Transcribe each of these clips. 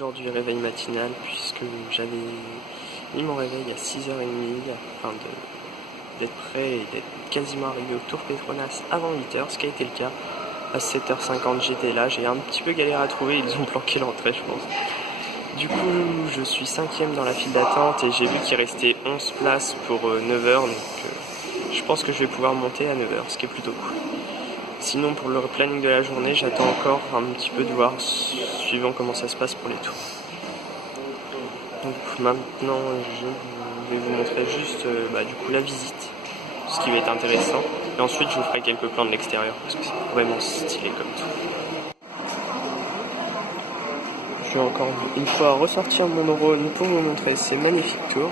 Aujourd'hui réveil matinal puisque j'avais mis mon réveil à 6h30 afin d'être prêt et d'être quasiment arrivé au Tour Petronas avant 8h, ce qui a été le cas. À 7h50 j'étais là, j'ai un petit peu galéré à trouver, ils ont planqué l'entrée je pense. Du coup je suis 5ème dans la file d'attente et j'ai vu qu'il restait 11 places pour 9h, donc je pense que je vais pouvoir monter à 9h, ce qui est plutôt cool. Sinon pour le planning de la journée, j'attends encore un petit peu de voir suivant comment ça se passe pour les tours. Donc maintenant je vais vous montrer juste du coup la visite, ce qui va être intéressant. Et ensuite je vous ferai quelques plans de l'extérieur parce que c'est vraiment stylé comme tout. Je vais encore une fois ressortir mon drone pour vous montrer ces magnifiques tours.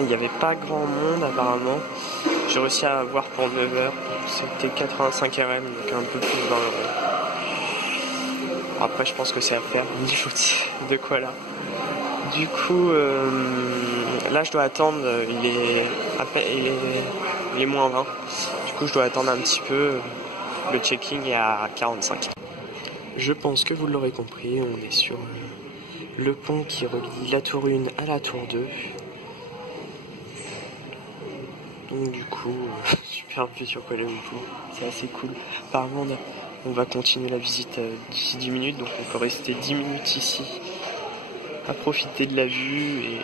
Il n'y avait pas grand monde apparemment. J'ai réussi à avoir pour 9h. C'était 85 RM, donc un peu plus 20 €. Après je pense que c'est à faire, niveau de quoi là. Du coup là je dois attendre, il est moins 20. Du coup je dois attendre un petit peu. Le checking est à 45. Je pense que vous l'aurez compris, on est sur le pont qui relie la tour 1 à la tour 2. Donc du coup, super vue sur Kuala Lumpur, c'est assez cool. Apparemment on va continuer la visite d'ici 10 minutes, donc on peut rester 10 minutes ici à profiter de la vue et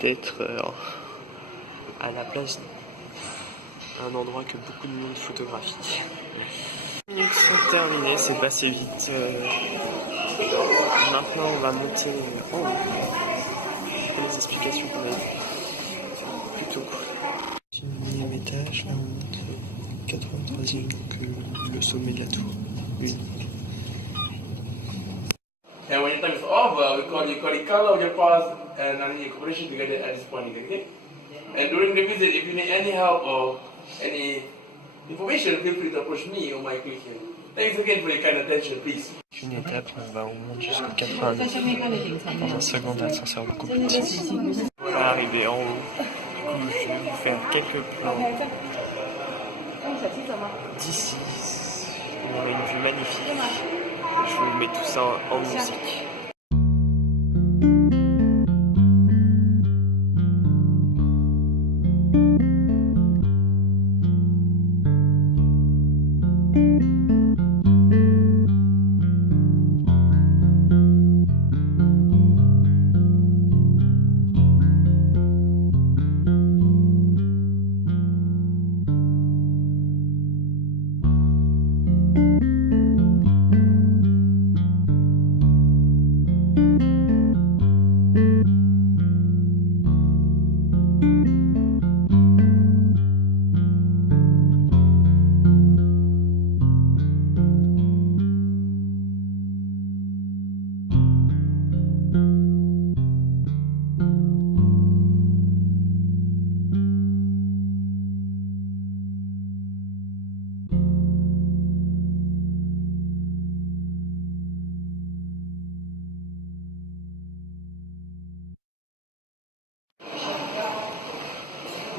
d'être à la place d'un endroit que beaucoup de monde photographie. Les minutes sont terminées, c'est passé vite. Maintenant on va monter en haut pour les explications qu'on a eues. Plutôt cool. C'est le 9e étage, là on monte 83e, donc le sommet de la tour. And when your time is over, you call the color of your pass and your cooperation together at this point, okay? And during the visit, if you need any help or any information, feel free to approach me or my clinician. Thanks again for your kind attention, please. Une étape, on va monter jusqu'au 89 dans un second ascenseur beaucoup plus petit. Voilà, arrivé en haut. Du coup, je vais vous faire quelques plans d'ici. On a une vue magnifique. Je vous mets tout ça en musique.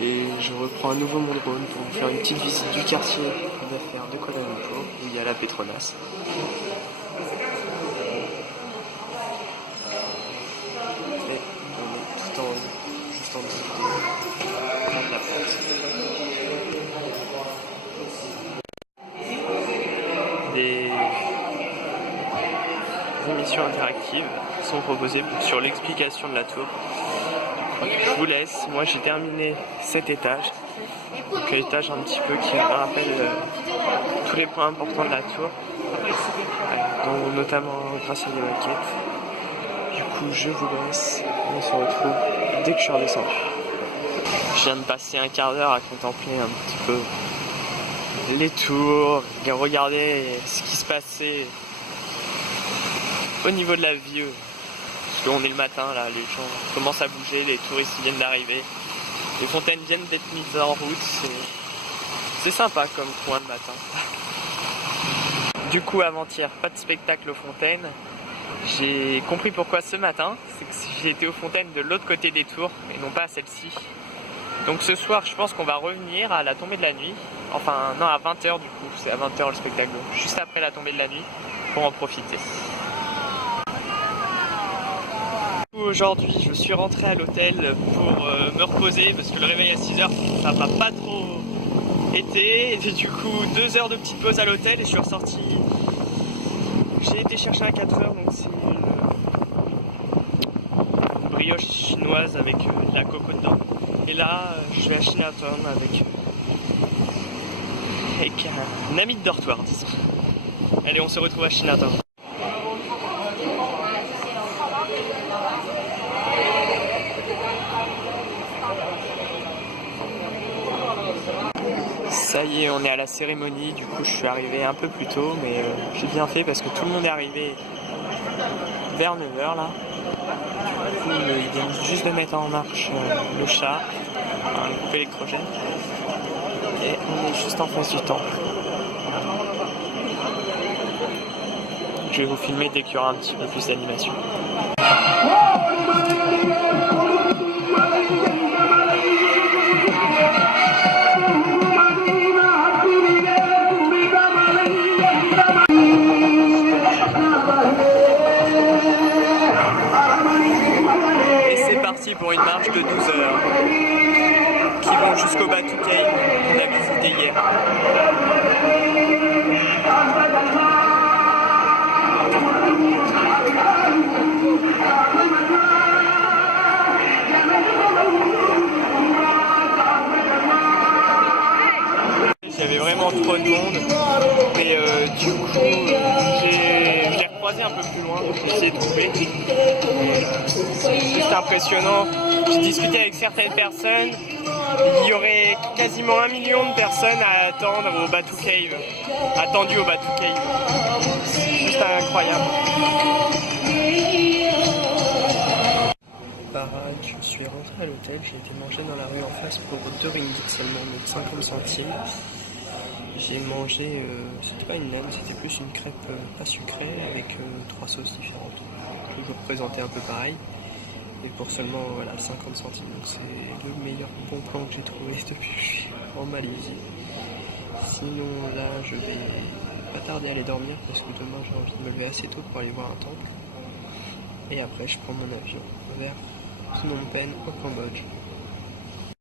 Et je reprends à nouveau mon drone pour vous faire une petite visite du quartier d'affaires de Kuala Lumpur où il y a la Petronas. Et on est tout en haut, juste en dessous de la porte. Des émissions interactives sont proposées sur l'explication de la tour. Je vous laisse, moi j'ai terminé cet étage, donc l'étage un petit peu qui rappelle tous les points importants de la tour, dont notamment grâce à des maquettes. Du coup je vous laisse, on se retrouve dès que je suis redescendu. Je viens de passer un quart d'heure à contempler un petit peu les tours, regarder ce qui se passait au niveau de la vie. Parce qu'on est le matin là, les gens commencent à bouger, les touristes viennent d'arriver, les fontaines viennent d'être mises en route, c'est sympa comme coin le matin. Du coup avant-hier, pas de spectacle aux fontaines, j'ai compris pourquoi ce matin, c'est que j'ai été aux fontaines de l'autre côté des tours et non pas à celle-ci. Donc ce soir, je pense qu'on va revenir à la tombée de la nuit. Enfin, non, à 20h du coup. C'est à 20h le spectacle. Donc, juste après la tombée de la nuit pour en profiter. Aujourd'hui, je suis rentré à l'hôtel pour me reposer parce que le réveil à 6h, ça va pas trop été. Et du coup, 2 heures de petite pause à l'hôtel et je suis ressorti. J'ai été chercher à 4h, donc c'est une brioche chinoise avec de la coco dedans. Et là, je vais à Chinatown avec un ami de dortoir, disons. Allez, on se retrouve à Chinatown. Ça y est, on est à la cérémonie, du coup je suis arrivé un peu plus tôt, mais j'ai bien fait parce que tout le monde est arrivé vers 9h là. Du coup, ils viennent juste de mettre en marche le chat, un coupe électrogène, et on est juste en face du temple. Je vais vous filmer dès qu'il y aura un petit peu plus d'animation. Pour une marche de 12 heures qui vont jusqu'au Batu Cave qu'on a visité hier. Il y avait vraiment trop de monde et du coup je l'ai recroisé un peu plus loin, donc j'ai essayé de trouver. C'est juste impressionnant. J'ai discuté avec certaines personnes, il y aurait quasiment 1 million de personnes à attendre au Batu Cave, attendues au Batu Cave. C'est juste incroyable. Pareil, je suis rentré à l'hôtel, j'ai été manger dans la rue en face pour 2 ringgit seulement, donc 50 centimes. J'ai mangé, c'était pas une naine, c'était plus une crêpe pas sucrée avec 3 sauces différentes. Toujours présenté un peu pareil. Et pour seulement voilà, 50 centimes. Donc c'est le meilleur bon plan que j'ai trouvé depuis que je suis en Malaisie. Sinon là je vais pas tarder à aller dormir parce que demain j'ai envie de me lever assez tôt pour aller voir un temple. Et après je prends mon avion vers Phnom Penh au Cambodge.